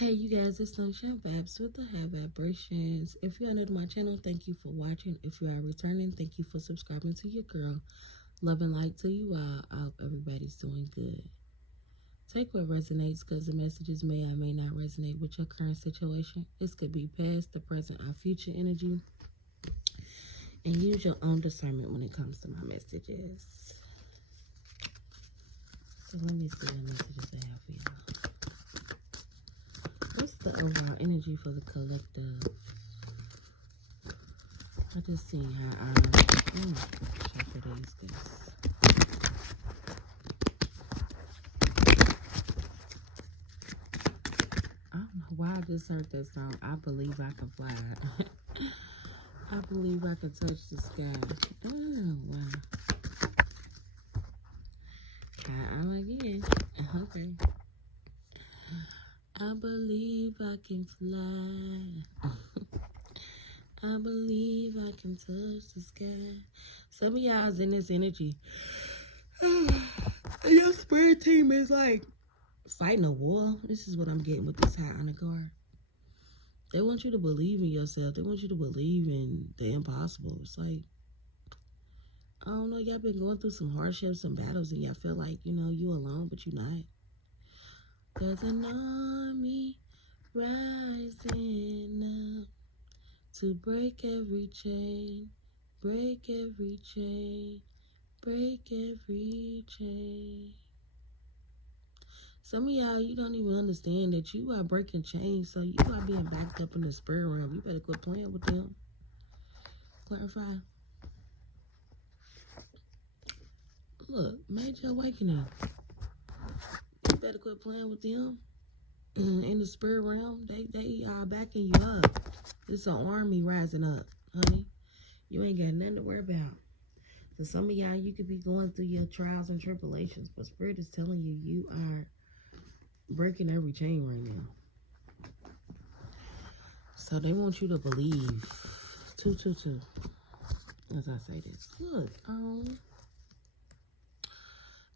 Hey you guys, it's Sunshine Vibes with the High Vibrations. If you're new to my channel, thank you for watching. If you are returning, thank you for subscribing to your girl. Love and light to you all. I hope everybody's doing good. Take what resonates because the messages may or may not resonate with your current situation. This could be past, the present, or future energy. And use your own discernment when it comes to my messages. So let me see the messages I have for y'all. What's the overall energy for the collective? I just seen how jeopardize this. I don't know why I just heard that song. I believe I can fly. I believe I can touch the sky. Oh wow. I'm again. Okay. I believe I can fly. I believe I can touch the sky. Some of y'all's in this energy. Your spirit team is like fighting a war. This is what I'm getting with this high on the card. They want you to believe in yourself. They want you to believe in the impossible. It's like, I don't know, y'all been going through some hardships, some battles, and y'all feel like, you know, you alone, but you're not. There's an army rising up to break every chain, break every chain, break every chain. Some of y'all, you don't even understand that you are breaking chains, so you are being backed up in the spirit realm. You better quit playing with them. Clarify. Look, major awakening. You better quit playing with them. In the spirit realm, they are backing you up. It's an army rising up, honey. You ain't got nothing to worry about. So some of y'all, you could be going through your trials and tribulations, but Spirit is telling you, you are breaking every chain right now. So they want you to believe. 222. As I say this. Look,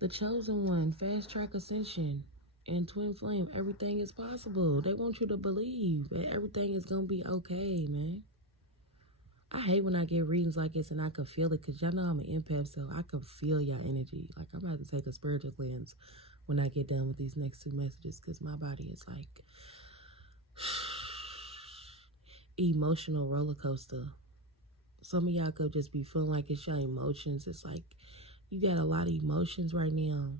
the chosen one, fast track ascension, and twin flame. Everything is possible. They want you to believe that everything is gonna be okay, man. I hate when I get readings like this and I can feel it, because y'all know I'm an empath, so I can feel your energy. Like, I'm about to take a spiritual cleanse when I get done with these next two messages, because my body is like emotional roller coaster. Some of y'all could just be feeling like it's your emotions. It's like you got a lot of emotions right now.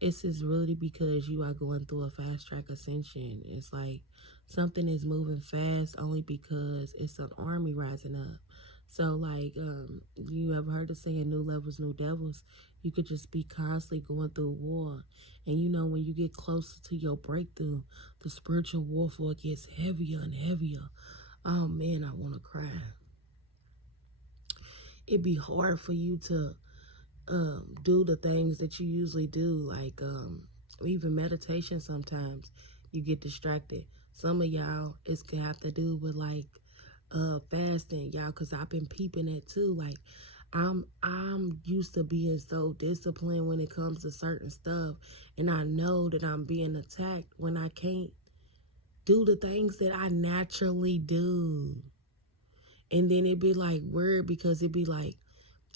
It's just really because you are going through a fast track ascension. It's like something is moving fast only because it's an army rising up. So like, you ever heard the saying, new levels, new devils? You could just be constantly going through war. And you know, when you get closer to your breakthrough, the spiritual warfare gets heavier and heavier. Oh man, I want to cry. It'd be hard for you to do the things that you usually do, like even meditation. Sometimes you get distracted. Some of y'all, it's gonna have to do with like fasting, y'all, because I've been peeping it too. Like I'm used to being so disciplined when it comes to certain stuff, and I know that I'm being attacked when I can't do the things that I naturally do. And then it'd be like weird, because it'd be like,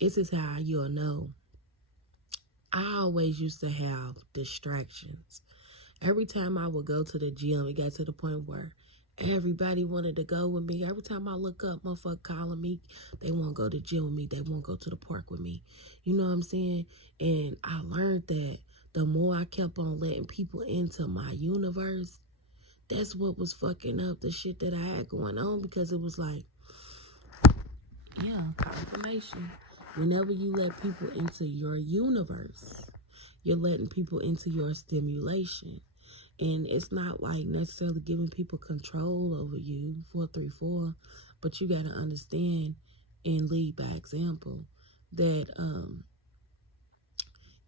this is how you'll know. I always used to have distractions. Every time I would go to the gym, it got to the point where everybody wanted to go with me. Every time I look up, motherfucker calling me, they won't go to the gym with me. They won't go to the park with me. You know what I'm saying? And I learned that the more I kept on letting people into my universe, that's what was fucking up the shit that I had going on, because it was like, yeah, confirmation. Whenever you let people into your universe, you're letting people into your stimulation. And it's not like necessarily giving people control over you, 434, but you got to understand and lead by example that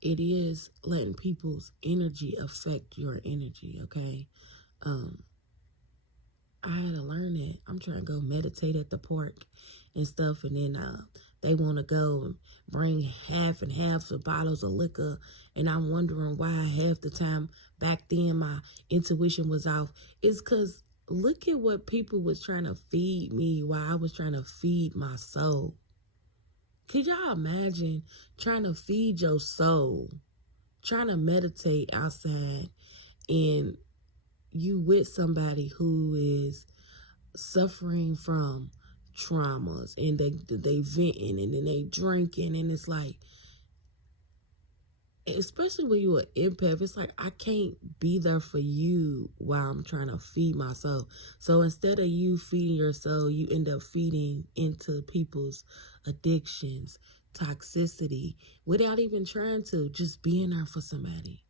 it is letting people's energy affect your energy, okay? I had to learn that. I'm trying to go meditate at the park and stuff, and then they want to go and bring half and half of bottles of liquor, and I'm wondering why half the time back then my intuition was off. It's because look at what people was trying to feed me while I was trying to feed my soul. Could y'all imagine trying to feed your soul, trying to meditate outside, and you with somebody who is suffering from traumas, and they venting, and then they drinking, and it's like, especially when you're an empath, it's like I can't be there for you while I'm trying to feed my soul. So instead of you feeding your soul, you end up feeding into people's addictions, toxicity, without even trying to, just being there for somebody.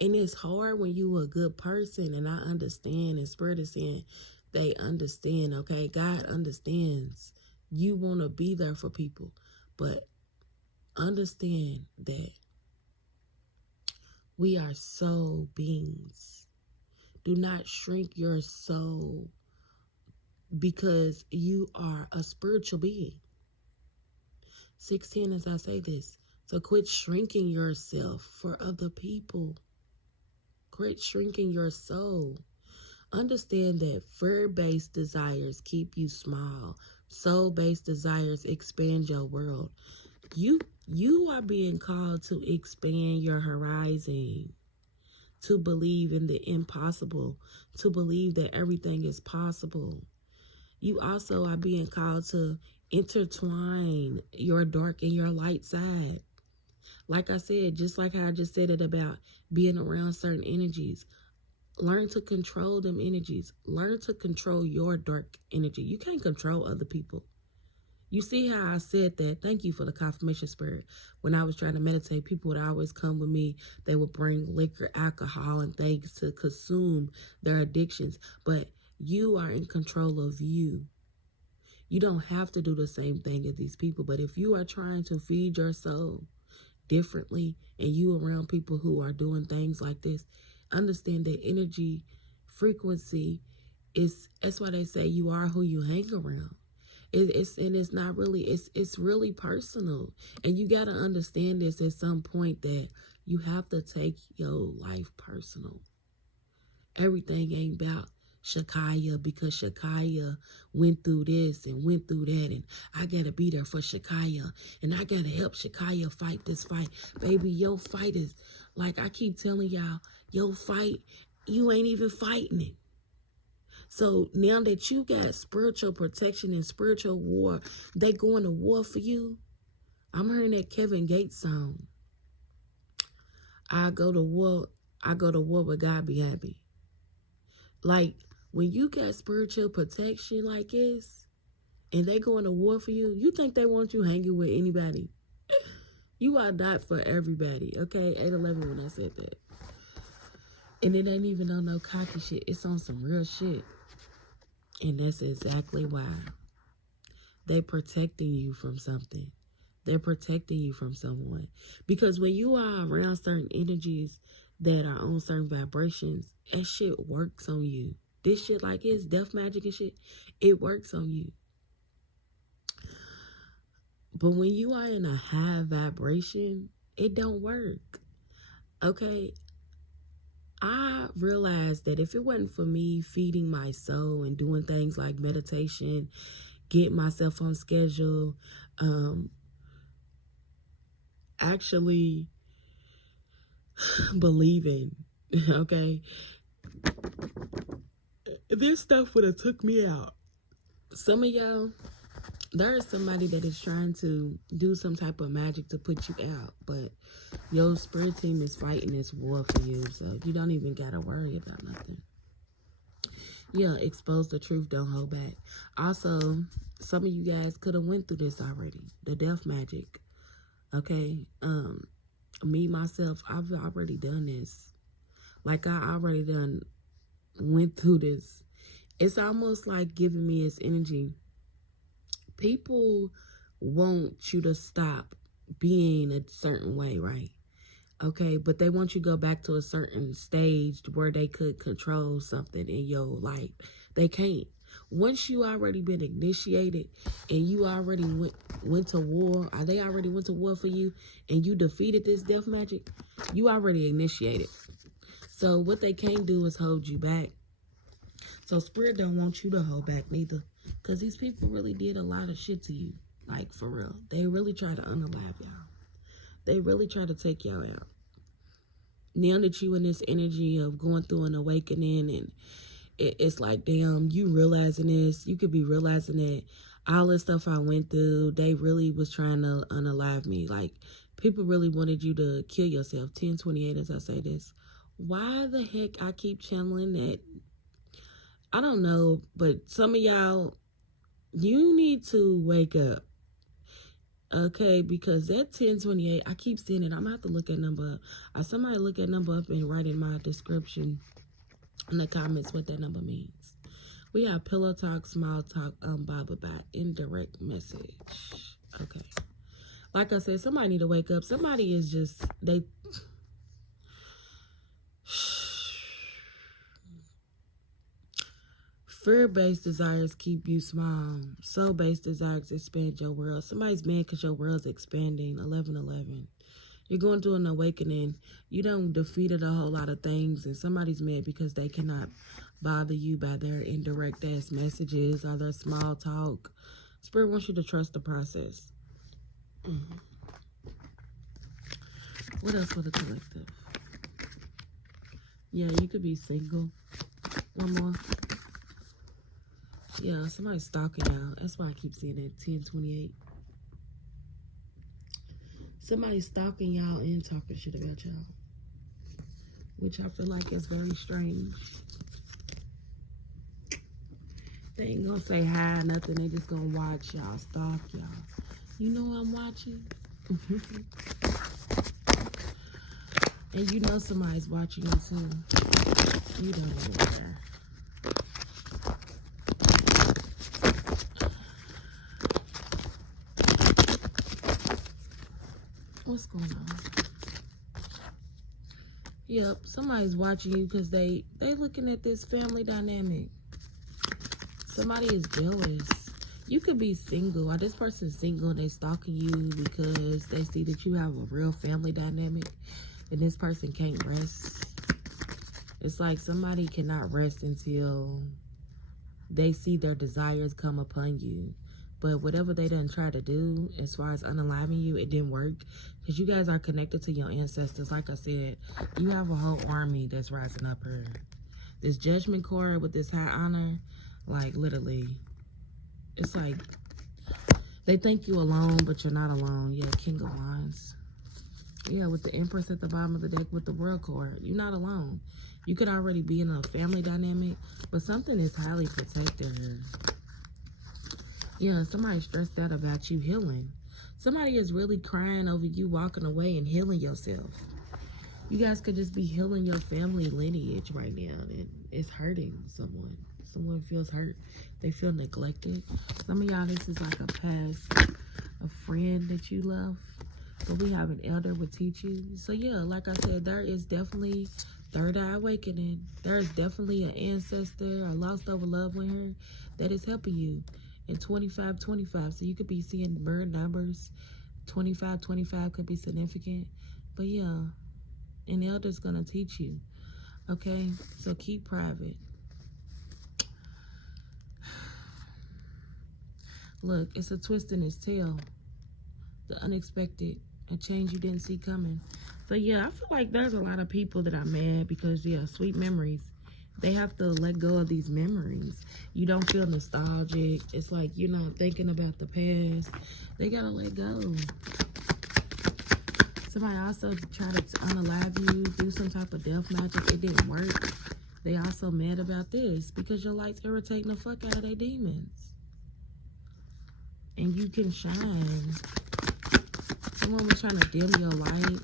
And it's hard when you a good person, and I understand, and Spirit is saying they understand, okay? God understands. You want to be there for people, but understand that we are soul beings. Do not shrink your soul because you are a spiritual being. 16, as I say this, so quit shrinking yourself for other people. Quit shrinking your soul. Understand that fear-based desires keep you small. Soul-based desires expand your world. You are being called to expand your horizon, to believe in the impossible, to believe that everything is possible. You also are being called to intertwine your dark and your light side. Like I said, just like how I just said it about being around certain energies, learn to control them energies. Learn to control your dark energy. You can't control other people. You see how I said that? Thank you for the confirmation, Spirit. When I was trying to meditate, people would always come with me. They would bring liquor, alcohol, and things to consume their addictions. But you are in control of you. You don't have to do the same thing as these people. But if you are trying to feed your soul differently, and you around people who are doing things like this, understand that energy frequency that's why they say you are who you hang around. It's not really, it's really personal, and you got to understand this at some point, that you have to take your life personal. Everything ain't about Shakaya because Shakaya went through this and went through that, and I gotta be there for Shakaya, and I gotta help Shakaya fight this fight. Baby, your fight is, like I keep telling y'all, your fight, you ain't even fighting it. So now that you got spiritual protection and spiritual war, they going to war for you. I'm hearing that Kevin Gates song. I go to war with God be happy. Like, when you got spiritual protection like this, and they going to war for you, you think they want you hanging with anybody? You are not for everybody, okay? 811 when I said that. And it ain't even on no cocky shit. It's on some real shit. And that's exactly why. They protecting you from something. They're protecting you from someone. Because when you are around certain energies that are on certain vibrations, that shit works on you. This shit, like it's death magic and shit, it works on you. But when you are in a high vibration, it don't work. Okay? I realized that if it wasn't for me feeding my soul and doing things like meditation, get myself on schedule, actually believing, okay, this stuff would have took me out. Some of y'all, there is somebody that is trying to do some type of magic to put you out, but your spirit team is fighting this war for you, so you don't even gotta worry about nothing. Yeah, expose the truth, don't hold back. Also, some of you guys could have went through this already, the death magic. Okay, me myself, I've already done this. Like, I already went through this. It's almost like giving me its energy. People want you to stop being a certain way, right? Okay, but they want you to go back to a certain stage where they could control something in your life. They can't. Once you already been initiated and you already went to war, or they already went to war for you, and you defeated this death magic, you already initiated. So what they can't do is hold you back. So Spirit don't want you to hold back neither, because these people really did a lot of shit to you. Like, for real. They really try to unalive y'all. They really try to take y'all out. Now that you in this energy of going through an awakening, and it's like, damn, you realizing this, you could be realizing that all this stuff I went through, they really was trying to unalive me. Like, people really wanted you to kill yourself. 1028 as I say this. Why the heck I keep channeling that? I don't know, but some of y'all, you need to wake up. Okay, because that 1028, I keep seeing it. I'm gonna have to look that number up. Somebody look that number up and write in my description in the comments what that number means. We have pillow talk, small talk, Baba Bot, indirect message. Okay. Like I said, somebody need to wake up. Somebody is just, they... Fear-based desires keep you small. Soul-based desires expand your world. Somebody's mad because your world's expanding. 1111. You're going through an awakening. You done defeated a whole lot of things, and somebody's mad because they cannot bother you by their indirect ass messages or their small talk. Spirit wants you to trust the process. What else for the collective? Yeah, you could be single. One more. Yeah, somebody's stalking y'all. That's why I keep seeing that 1028. Somebody's stalking y'all and talking shit about y'all, which I feel like is very strange. They ain't gonna say hi, nothing. They just gonna watch y'all, stalk y'all. You know I'm watching? And you know somebody's watching you too. You don't even care. What's going on? Yep, somebody's watching you because they looking at this family dynamic. Somebody is jealous. You could be single, or this person's single and they stalking you because they see that you have a real family dynamic and this person can't rest. It's like somebody cannot rest until they see their desires come upon you. But whatever they done try to do as far as unaliving you, it didn't work. Because you guys are connected to your ancestors. Like I said, you have a whole army that's rising up here. This judgment card with this high honor, like literally, it's like they think you alone, but you're not alone. Yeah, King of Wands. Yeah, with the Empress at the bottom of the deck with the World card. You're not alone. You could already be in a family dynamic, but something is highly protected here. Yeah, somebody's stressed out about you healing. Somebody is really crying over you walking away and healing yourself. You guys could just be healing your family lineage right now, and it's hurting someone. Someone feels hurt. They feel neglected. Some of y'all, this is like a past, a friend that you love. But we have an elder would teach you. So yeah, like I said, there is definitely third eye awakening. There is definitely an ancestor, a lost over loved one here that is helping you. And 2525, so you could be seeing bird numbers. 2525 could be significant. But yeah, an elder's gonna teach you. Okay, so keep private. Look, it's a twist in his tail. The unexpected, a change you didn't see coming. So yeah, I feel like there's a lot of people that are mad because, yeah, sweet memories. They have to let go of these memories. You don't feel nostalgic. It's like you're not thinking about the past. They gotta let go. Somebody also tried to unalive you, do some type of death magic. It didn't work. They also mad about this because your light's irritating the fuck out of their demons. And you can shine. Someone was trying to dim your light.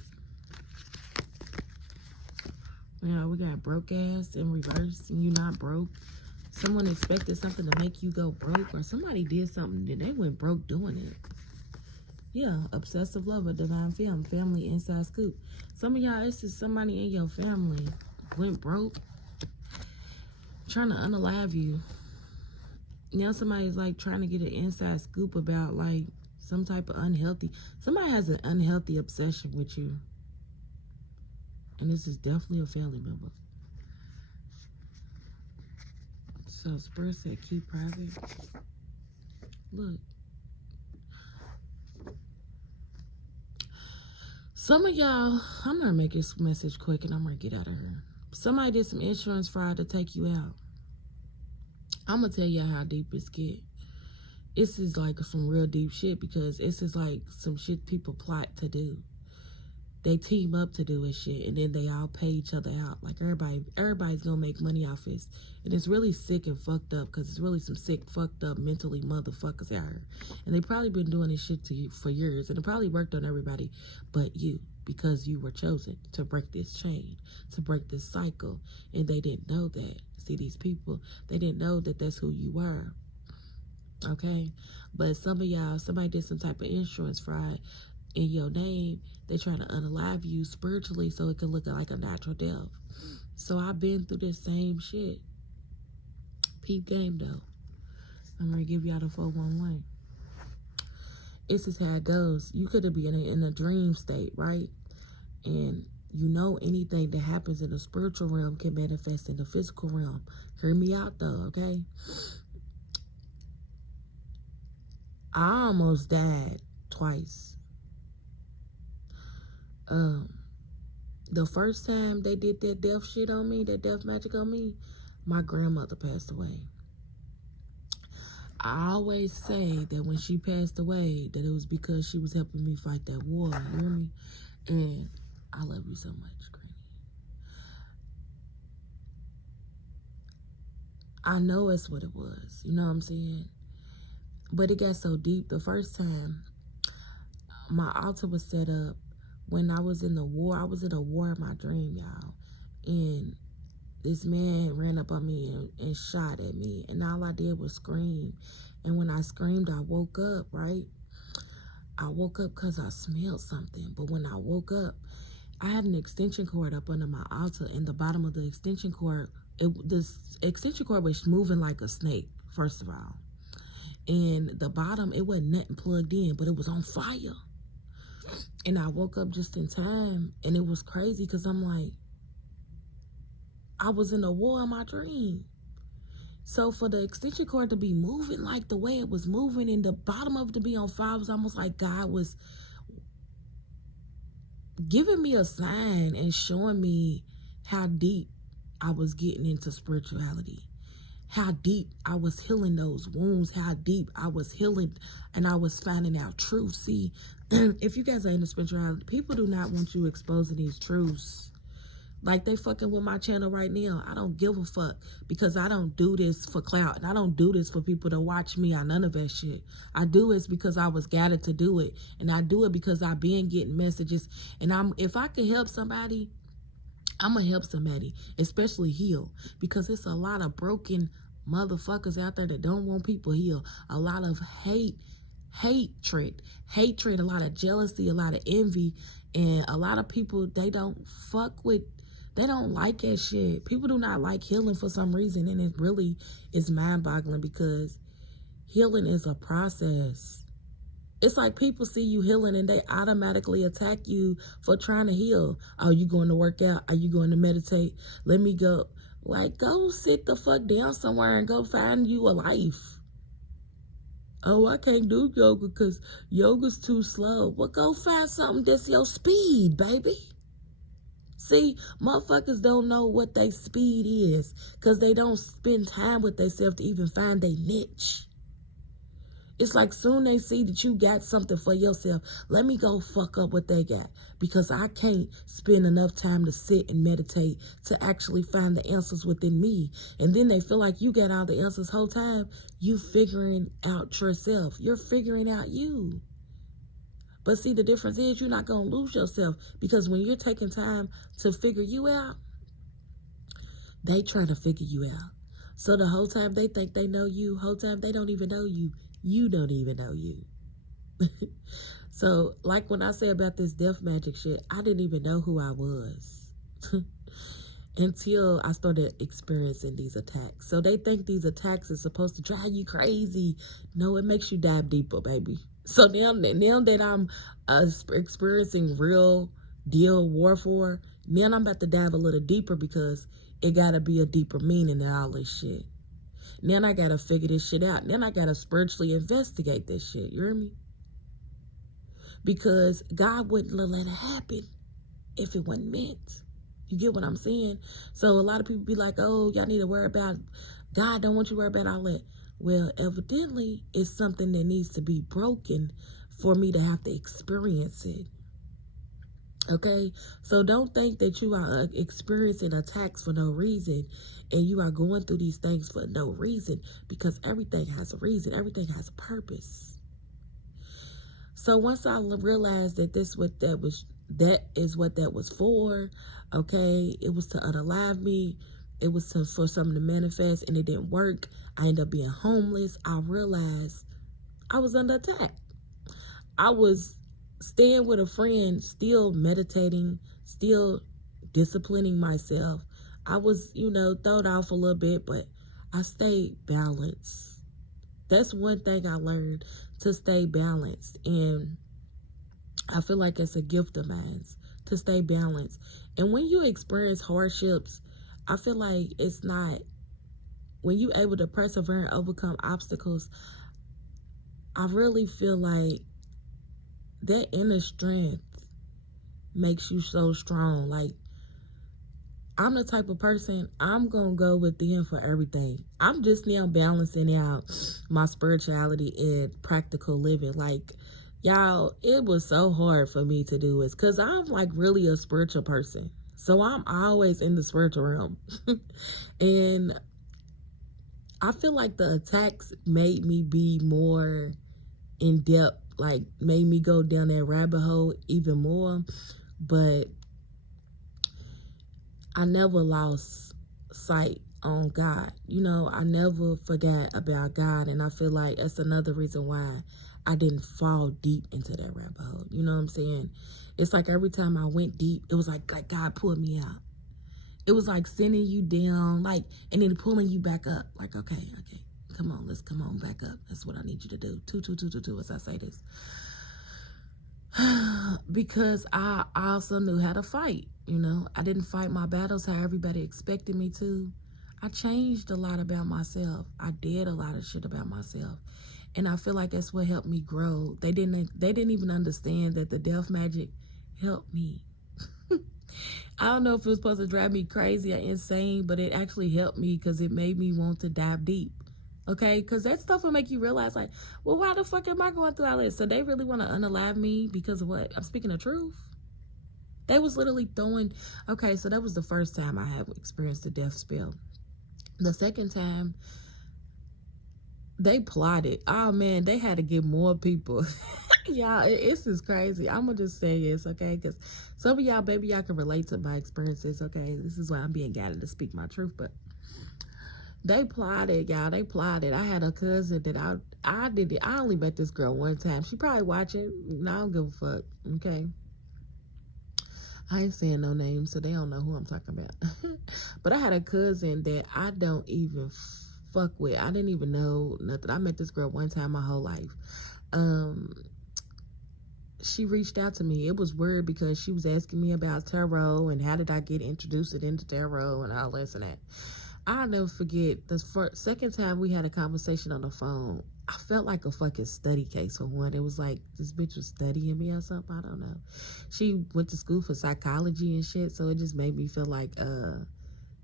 You know, we got broke ass in reverse and you not broke. Someone expected something to make you go broke, or somebody did something and they went broke doing it. Yeah, obsessive lover, divine film, family inside scoop. Some of y'all, it's just somebody in your family went broke, trying to unalive you. You know, somebody's like trying to get an inside scoop about like some type of unhealthy. Somebody has an unhealthy obsession with you. And this is definitely a family member. So Spur said keep private. Look. Some of y'all, I'm going to make this message quick and I'm going to get out of here. Somebody did some insurance fraud to take you out. I'm going to tell y'all how deep this get. This is like some real deep shit because this is like some shit people plot to do. They team up to do this shit and then they all pay each other out. Like everybody's gonna make money off this. And it's really sick and fucked up because it's really some sick, fucked up, mentally motherfuckers out here. And they probably been doing this shit to you for years. And it probably worked on everybody but you because you were chosen to break this chain, to break this cycle. And they didn't know that. See, these people, they didn't know that that's who you were. Okay? But some of y'all, somebody did some type of insurance fraud in your name. They're trying to unalive you spiritually so it can look like a natural death. So I've been through this same shit. Peep game though. I'm gonna give y'all the 411. This is how it goes. You could be in a dream state, right? And you know anything that happens in the spiritual realm can manifest in the physical realm. Hear me out though, okay? I almost died twice. The first time they did that death shit on me, that death magic on me, my grandmother passed away. I always say that when she passed away, that it was because she was helping me fight that war, you hear me? And I love you so much, Granny. I know it's what it was, you know what I'm saying? But it got so deep. The first time, my altar was set up when I was in the war. I was in a war in my dream, y'all. And this man ran up on me and shot at me. And all I did was scream. And when I screamed, I woke up, right? I woke up because I smelled something. But when I woke up, I had an extension cord up under my altar. And the bottom of the extension cord, the extension cord was moving like a snake, first of all. And the bottom, it wasn't nothing plugged in, but it was on fire. And I woke up just in time, and it was crazy because I'm like, I was in a war in my dream. So for the extension cord to be moving like the way it was moving and the bottom of it to be on fire, it was almost like God was giving me a sign and showing me how deep I was getting into spirituality. How deep I was healing those wounds, how deep I was healing and I was finding out truth. See, if you guys are into spirituality, people do not want you exposing these truths. Like they fucking with my channel right now. I don't give a fuck because I don't do this for clout and I don't do this for people to watch me or none of that shit. I do it because I was guided to do it, and I do it because I've been getting messages. And if I can help somebody, I'm gonna help somebody, especially heal, because it's a lot of broken motherfuckers out there that don't want people heal. A lot of hatred, a lot of jealousy, a lot of envy, and a lot of people, they don't like that shit. People do not like healing for some reason, and it really is mind-boggling because healing is a process. It's like people see you healing and they automatically attack you for trying to heal. Are you going to work out? Are you going to meditate? Let me go. Like, go sit the fuck down somewhere and go find you a life. Oh, I can't do yoga because yoga's too slow. Well, go find something that's your speed, baby. See, motherfuckers don't know what their speed is because they don't spend time with themselves to even find their niche. It's like soon they see that you got something for yourself, let me go fuck up what they got because I can't spend enough time to sit and meditate to actually find the answers within me. And then they feel like you got all the answers whole time. You figuring out yourself. You're figuring out you. But see, the difference is you're not going to lose yourself because when you're taking time to figure you out, they trying to figure you out. So the whole time they think they know you, whole time they don't even know you. You don't even know you. So, like when I say about this death magic shit, I didn't even know who I was until I started experiencing these attacks. So they think these attacks are supposed to drive you crazy. No, it makes you dive deeper, baby. So now that I'm experiencing real deal warfare, now I'm about to dive a little deeper because it gotta be a deeper meaning in all this shit. Now I gotta figure this shit out. Then I gotta spiritually investigate this shit. You hear me? Because God wouldn't let it happen if it wasn't meant. You get what I'm saying? So a lot of people be like, oh, y'all need to worry about, God don't want you to worry about all that. Well, evidently, it's something that needs to be broken for me to have to experience it. Okay? So don't think that you are experiencing attacks for no reason and you are going through these things for no reason, because everything has a reason. Everything has a purpose. So once I realized that that is what that was for, okay, it was to unalive me, it was for something to manifest, and it didn't work. I ended up being homeless. I realized I was under attack. I was staying with a friend, still meditating, still disciplining myself. I was, thrown off a little bit, but I stayed balanced. That's one thing I learned, to stay balanced. And I feel like it's a gift of mine to stay balanced. And when you experience hardships, I feel like it's not, when you're able to persevere and overcome obstacles, I really feel like that inner strength makes you so strong. Like, I'm the type of person, I'm going to go within for everything. I'm just now balancing out my spirituality and practical living. Like, y'all, it was so hard for me to do it because I'm like really a spiritual person. So I'm always in the spiritual realm. And I feel like the attacks made me be more in depth, like made me go down that rabbit hole even more. But I never lost sight on God. I never forgot about God. And I feel like that's another reason why I didn't fall deep into that rabbit hole. You know what I'm saying? It's like every time I went deep, it was like God pulled me out. It was like sending you down, like, and then pulling you back up. Like, okay, come on, back up. That's what I need you to do. Two, as I say this. Because I also knew how to fight. I didn't fight my battles how everybody expected me to. I changed a lot about myself. I did a lot of shit about myself, and I feel like that's what helped me grow. They didn't even understand that the death magic helped me. I don't know if it was supposed to drive me crazy or insane, but it actually helped me because it made me want to dive deep. Okay, because that stuff will make you realize, like, well, why the fuck am I going through all this? So they really want to unalive me because of what? I'm speaking the truth. They was literally throwing, okay, so that was the first time I have experienced a death spell. The second time, they plotted. Oh, man, they had to get more people. Y'all, it's just crazy. I'm going to just say this, okay? Because some of y'all, baby, y'all can relate to my experiences, okay? This is why I'm being guided to speak my truth, but they plotted, y'all. They plotted. I had a cousin that I did it. I only met this girl one time. She probably watching. I don't give a fuck, okay? I ain't saying no names, so they don't know who I'm talking about. But I had a cousin that I don't even fuck with. I didn't even know nothing. I met this girl one time my whole life. She reached out to me. It was weird because she was asking me about tarot and how did I get introduced into tarot and all this and that. I'll never forget the second time we had a conversation on the phone. I felt like a fucking study case for one. It was like this bitch was studying me or something. I don't know. She went to school for psychology and shit, so it just made me feel like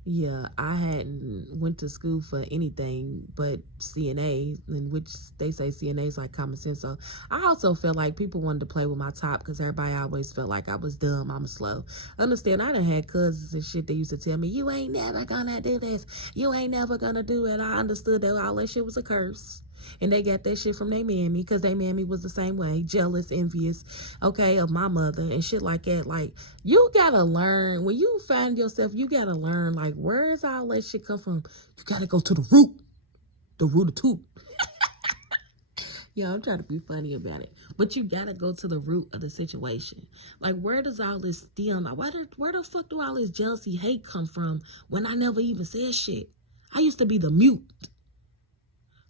yeah, I hadn't went to school for anything but CNA, in which they say CNA is like common sense. So I also felt like people wanted to play with my top because everybody always felt like I was dumb, I'm slow. Understand, I done had cousins and shit that used to tell me, you ain't never gonna do this, you ain't never gonna do it. I understood that all that shit was a curse. And they got that shit from their mammy because their mammy was the same way, jealous, envious, okay, of my mother and shit like that. Like, you gotta learn, when you find yourself, you gotta learn, like, where is all that shit come from? You gotta go to the root of truth. Yeah, I'm trying to be funny about it. But But you gotta go to the root of the situation. Like, where does all this stem? Where the fuck do all this jealousy, hate come from when I never even said shit? I used to be the mute.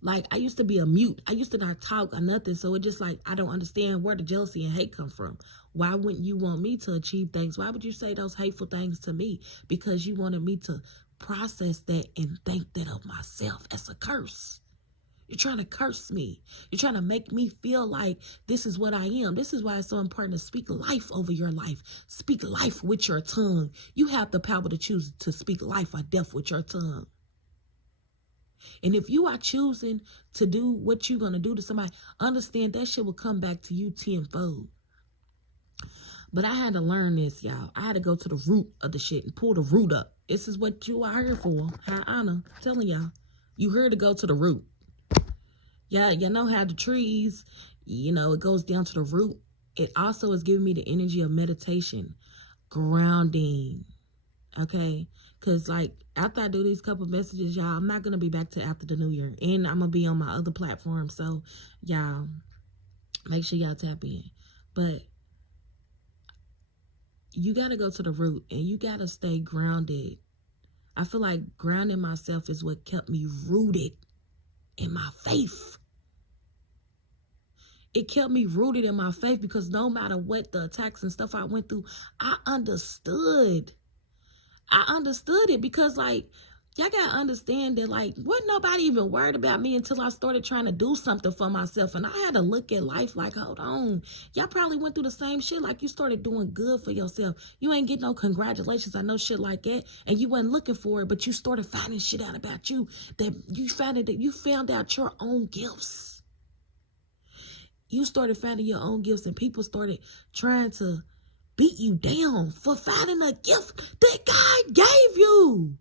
Like, I used to be a mute. I used to not talk or nothing. So it just like, I don't understand where the jealousy and hate come from. Why wouldn't you want me to achieve things? Why would you say those hateful things to me? Because you wanted me to process that and think that of myself as a curse. You're trying to curse me. You're trying to make me feel like this is what I am. This is why it's so important to speak life over your life. Speak life with your tongue. You have the power to choose to speak life or death with your tongue. And if you are choosing to do what you're going to do to somebody, understand that shit will come back to you tenfold. But I had to learn this, y'all. I had to go to the root of the shit and pull the root up. This is what you are here for. High honor. I'm telling y'all. You here to go to the root. Yeah, you know how the trees, it goes down to the root. It also is giving me the energy of meditation, grounding. Okay? Because, like, after I do these couple messages, y'all, I'm not going to be back to after the new year. And I'm going to be on my other platform. So, y'all, make sure y'all tap in. But you got to go to the root. And you got to stay grounded. I feel like grounding myself is what kept me rooted in my faith. It kept me rooted in my faith because no matter what the attacks and stuff I went through, I understood. I understood it because, like, y'all gotta understand that, like, wasn't nobody even worried about me until I started trying to do something for myself. And I had to look at life like, hold on. Y'all probably went through the same shit. Like, you started doing good for yourself. You ain't getting no congratulations. I know shit like that. And you wasn't looking for it, but you started finding shit out about you. That you found out your own gifts. You started finding your own gifts and people started trying to beat you down for finding a gift that God gave you.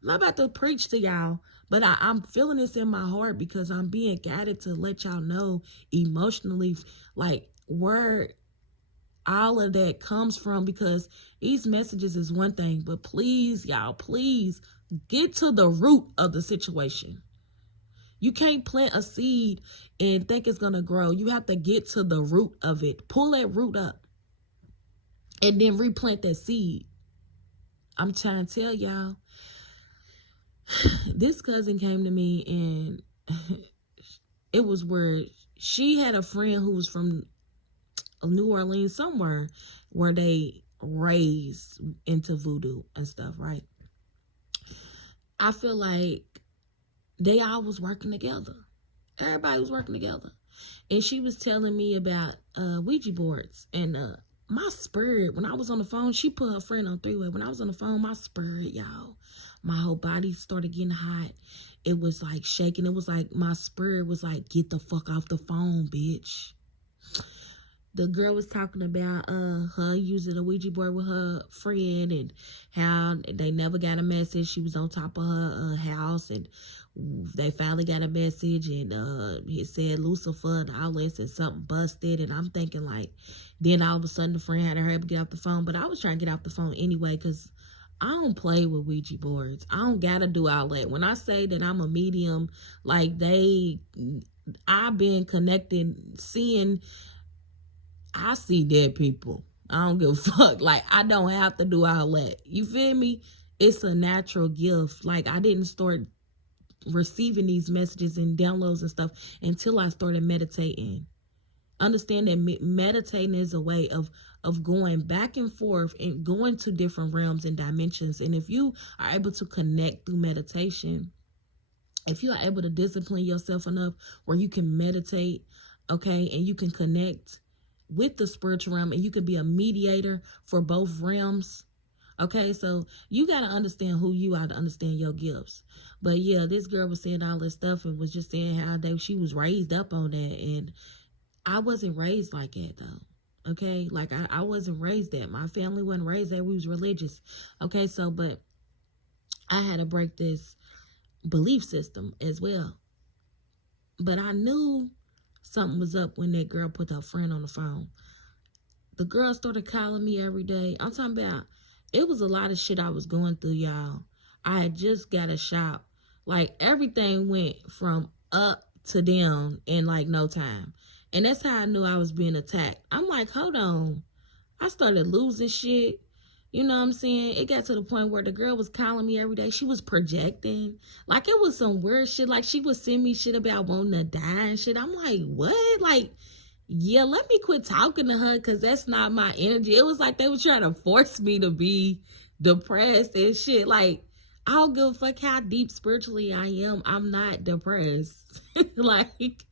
I'm not about to preach to y'all, but I'm feeling this in my heart because I'm being guided to let y'all know emotionally, like, where all of that comes from, because these messages is one thing, but please, y'all, please get to the root of the situation. You can't plant a seed and think it's going to grow. You have to get to the root of it. Pull that root up and then replant that seed. I'm trying to tell y'all, this cousin came to me and it was where she had a friend who was from New Orleans, somewhere where they raised into voodoo and stuff, right? I feel like they all was working together. Everybody was working together. And she was telling me about Ouija boards. And my spirit, when I was on the phone, she put her friend on three-way. When I was on the phone, my spirit, y'all, my whole body started getting hot. It was like shaking. It was like my spirit was like, get the fuck off the phone, bitch. The girl was talking about her using a Ouija board with her friend and how they never got a message. She was on top of her house and they finally got a message and it said Lucifer and all this and something busted. And I'm thinking, like, then all of a sudden the friend had to hurry up and get off the phone. But I was trying to get off the phone anyway because I don't play with Ouija boards. I don't got to do all that. When I say that I'm a medium, like, I've been connected, I see dead people. I don't give a fuck. Like, I don't have to do all that. You feel me? It's a natural gift. Like, I didn't start receiving these messages and downloads and stuff until I started meditating. Understand that meditating is a way of going back and forth and going to different realms and dimensions. And if you are able to connect through meditation, if you are able to discipline yourself enough where you can meditate, okay, and you can connect with the spiritual realm and you can be a mediator for both realms. Okay, so you got to understand who you are to understand your gifts. But yeah, this girl was saying all this stuff and was just saying how she was raised up on that. And I wasn't raised like that, though. Okay, like I wasn't raised that. My family wasn't raised that. We was religious. Okay, so, but I had to break this belief system as well. But I knew something was up when that girl put her friend on the phone. The girl started calling me every day. I'm talking about, it was a lot of shit I was going through, y'all. I had just got a shop. Like, everything went from up to down in like no time. And that's how I knew I was being attacked. I'm like, hold on. I started losing shit. You know what I'm saying? It got to the point where the girl was calling me every day. She was projecting. Like, it was some weird shit. Like, she would send me shit about wanting to die and shit. I'm like, what? Like, yeah, let me quit talking to her because that's not my energy. It was like they were trying to force me to be depressed and shit. Like, I don't give a fuck how deep spiritually I am. I'm not depressed. Like,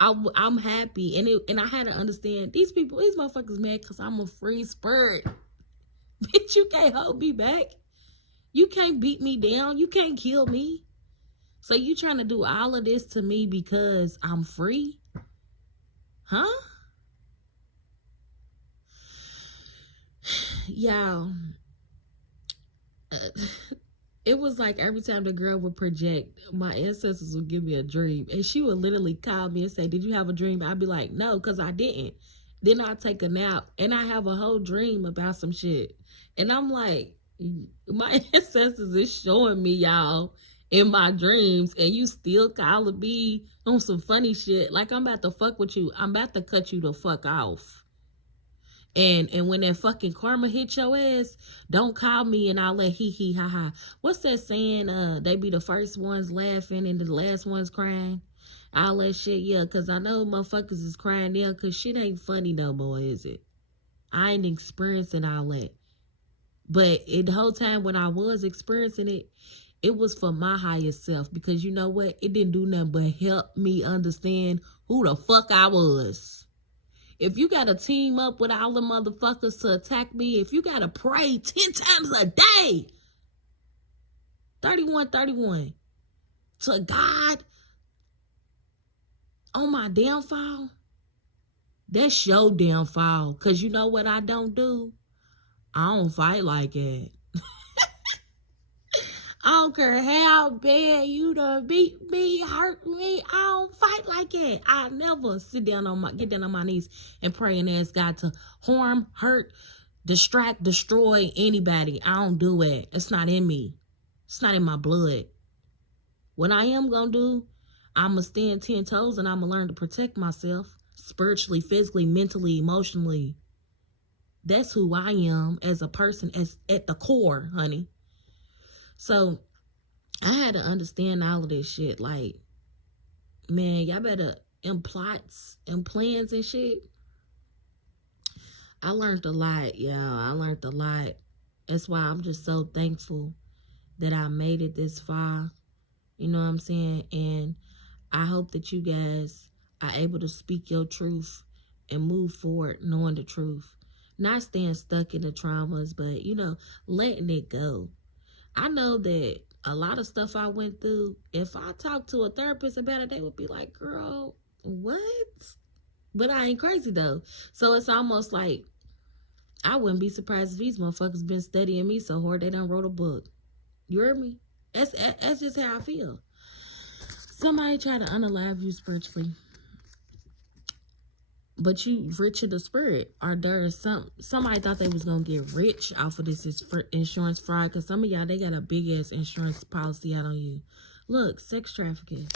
I'm happy. And I had to understand, these motherfuckers mad because I'm a free spirit. Bitch, you can't hold me back. You can't beat me down. You can't kill me. So you trying to do all of this to me because I'm free? Huh? Y'all, it was like every time the girl would project, my ancestors would give me a dream. And she would literally call me and say, did you have a dream? I'd be like, no, because I didn't. Then I'd take a nap and I have a whole dream about some shit. And I'm like, my ancestors is showing me y'all in my dreams and you still calling me on some funny shit. Like, I'm about to fuck with you. I'm about to cut you the fuck off. And when that fucking karma hit your ass, don't call me and I'll let hee ha ha. What's that saying? They be the first ones laughing and the last ones crying. All that shit, yeah, because I know motherfuckers is crying now because shit ain't funny no more, is it? I ain't experiencing all that. But the whole time when I was experiencing it, it was for my highest self. Because you know what? It didn't do nothing but help me understand who the fuck I was. If you got to team up with all the motherfuckers to attack me, if you got to pray 10 times a day, 31, to God on my downfall, that's your downfall. Because you know what I don't do? I don't fight like that. I don't care how bad you done beat me, hurt me. I don't fight like that. I never get down on my knees and pray and ask God to harm, hurt, distract, destroy anybody. I don't do it. It's not in me. It's not in my blood. What I am going to do, I'm going to stand 10 toes and I'm going to learn to protect myself spiritually, physically, mentally, emotionally. That's who I am as a person, as at the core, honey. So I had to understand all of this shit. Like, man, y'all better in plots and plans and shit. I learned a lot, y'all. I learned a lot. That's why I'm just so thankful that I made it this far. You know what I'm saying? And I hope that you guys are able to speak your truth and move forward knowing the truth. Not staying stuck in the traumas, but, you know, letting it go. I know that a lot of stuff I went through, if I talked to a therapist about it, they would be like, girl, what? But I ain't crazy, though. So it's almost like I wouldn't be surprised if these motherfuckers been studying me so hard they done wrote a book. You heard me? That's just how I feel. Somebody try to unalive you spiritually, but you rich in the spirit. Or there is somebody thought they was gonna get rich off of this insurance fraud, because some of y'all, they got a big ass insurance policy out on you. Look, sex trafficking.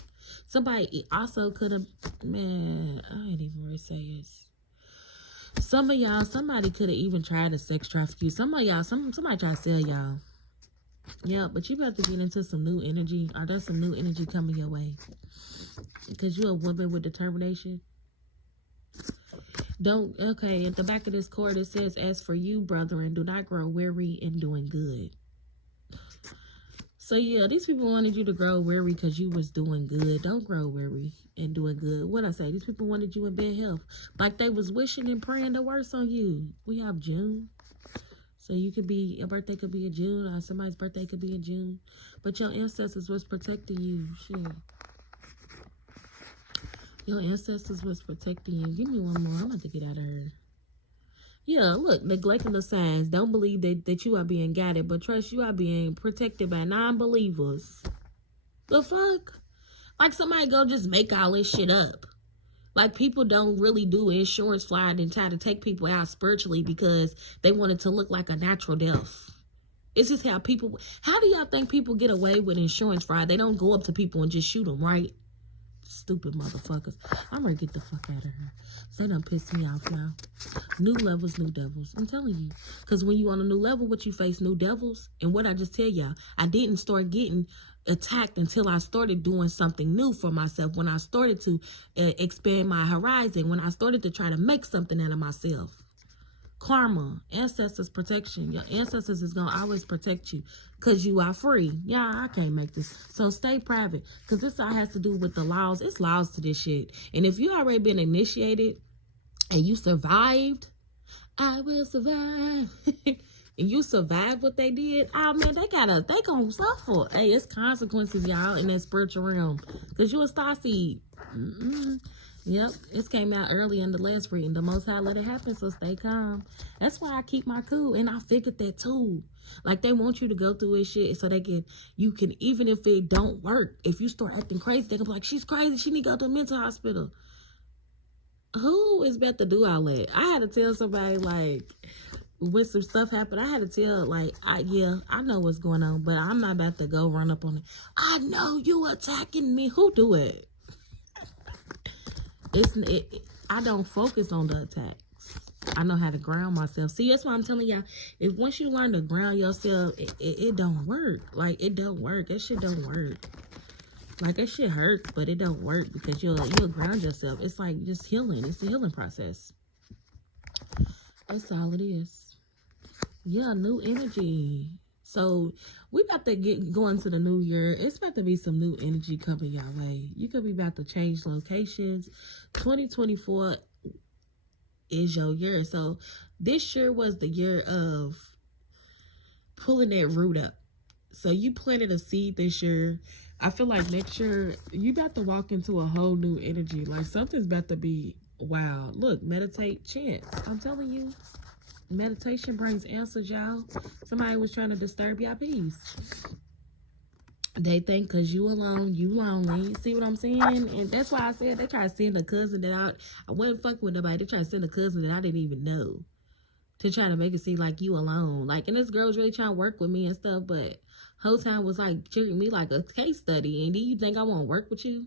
Somebody also could have, man, I ain't even ready to say this. Some of y'all, somebody could have even tried to sex traffic you. Some of y'all, somebody try to sell y'all. Yeah, but you about to get into some new energy, or there's some new energy coming your way. Because you're a woman with determination. Okay, at the back of this cord it says, as for you, brethren, do not grow weary in doing good. So yeah, these people wanted you to grow weary because you was doing good. Don't grow weary in doing good. What I say? These people wanted you in bad health. Like they was wishing and praying the worst on you. We have June. So your birthday could be in June, or somebody's birthday could be in June. But your ancestors was protecting you. Shit. Your ancestors was protecting you. Give me one more. I'm about to get out of here. Yeah, look, neglecting the signs. Don't believe that you are being guided, but trust you are being protected by non-believers. The fuck? Like somebody go just make all this shit up. Like people don't really do insurance fraud and try to take people out spiritually because they want it to look like a natural death. It's just how do y'all think people get away with insurance fraud? They don't go up to people and just shoot them, right? Stupid motherfuckers. I'm ready to get the fuck out of here. They done pissed me off, y'all. New levels, new devils. I'm telling you. Because when you on a new level, what you face new devils. And what I just tell y'all, I didn't start getting attacked until I started doing something new for myself. When I started to expand my horizon. When I started to try to make something out of myself. Karma, ancestors protection. Your ancestors is going to always protect you because you are free. Yeah, I can't make this. So stay private because this all has to do with the laws. It's laws to this shit. And if you already been initiated and you survived, I will survive. And you survived what they did, oh man, they gonna suffer. Hey, it's consequences, y'all, in that spiritual realm. Because you a starseed. Yep, it came out early in the last reading. The Most High let it happen, so stay calm. That's why I keep my cool, and I figured that too. Like, they want you to go through this shit so you can, even if it don't work, if you start acting crazy, they can be like, she's crazy, she need to go to a mental hospital. Who is about to do all that? I had to tell somebody, like, when some stuff happened, I had to tell, like, I know what's going on, but I'm not about to go run up on it. I know you attacking me. Who do it? I don't focus on the attacks. I know how to ground myself. See, that's why I'm telling y'all, if once you learn to ground yourself, it don't work. Like, it don't work. That shit don't work. Like, that shit hurts, but it don't work because you'll ground yourself. It's like just healing. It's a healing process. That's all it is. Yeah, new energy. So we about to go into the new year. It's about to be some new energy coming your way. You could be about to change locations. 2024 is your year. So this year was the year of pulling that root up. So you planted a seed this year. I feel like next year you about to walk into a whole new energy. Like, something's about to be wow. Look, meditate, chant. I'm telling you. Meditation brings answers, y'all. Somebody was trying to disturb your peace. They think because you alone, you lonely. See what I'm saying? And that's why I said they try to send a cousin that I wasn't fucking with nobody. They try to send a cousin that I didn't even know to try to make it seem like you alone. Like, and this girl was really trying to work with me and stuff, but whole time was like treating me like a case study. And then you think I want to work with you?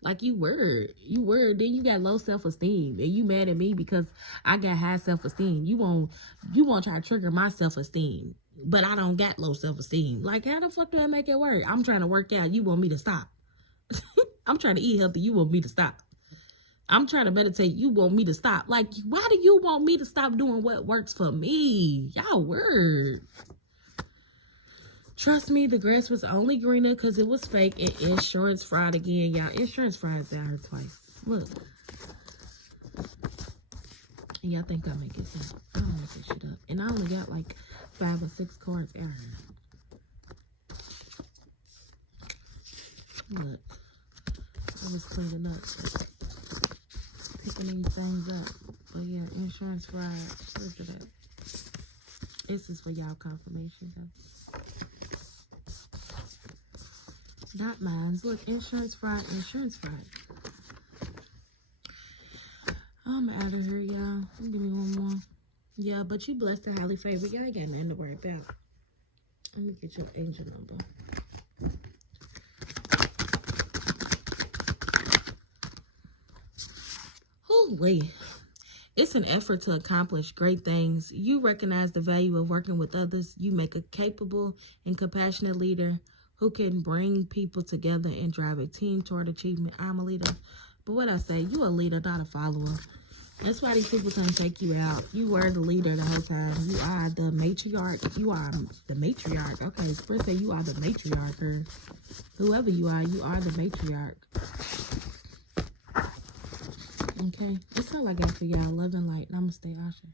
Like, you were. Then you got low self-esteem. And you mad at me because I got high self-esteem. You won't try to trigger my self-esteem. But I don't got low self-esteem. Like, how the fuck do I make it work? I'm trying to work out. You want me to stop. I'm trying to eat healthy. You want me to stop. I'm trying to meditate. You want me to stop. Like, why do you want me to stop doing what works for me? Y'all word. Trust me, the grass was only greener because it was fake and insurance fraud again. Y'all, insurance fraud is out here twice. Look. And y'all think I make it up. I don't make this shit up. And I only got like 5 or 6 cards out here. Look. I was cleaning up. Picking these things up. But yeah, insurance fraud. Look at that. This is for y'all confirmation though. Not mine. Look, insurance fraud, insurance fraud. I'm out of here, y'all. Give me one more. Yeah, but you blessed and highly favored. Y'all ain't got nothing to worry about. Let me get your angel number. Holy. It's an effort to accomplish great things. You recognize the value of working with others. You make a capable and compassionate leader who can bring people together and drive a team toward achievement. I'm a leader. But what I say, you a leader, not a follower. That's why these people trying to take you out. You were the leader the whole time. You are the matriarch. You are the matriarch. Okay, Spirit say you are the matriarch. Or whoever you are the matriarch. Okay, that's all I got for y'all. Love and light. Namaste, Asha.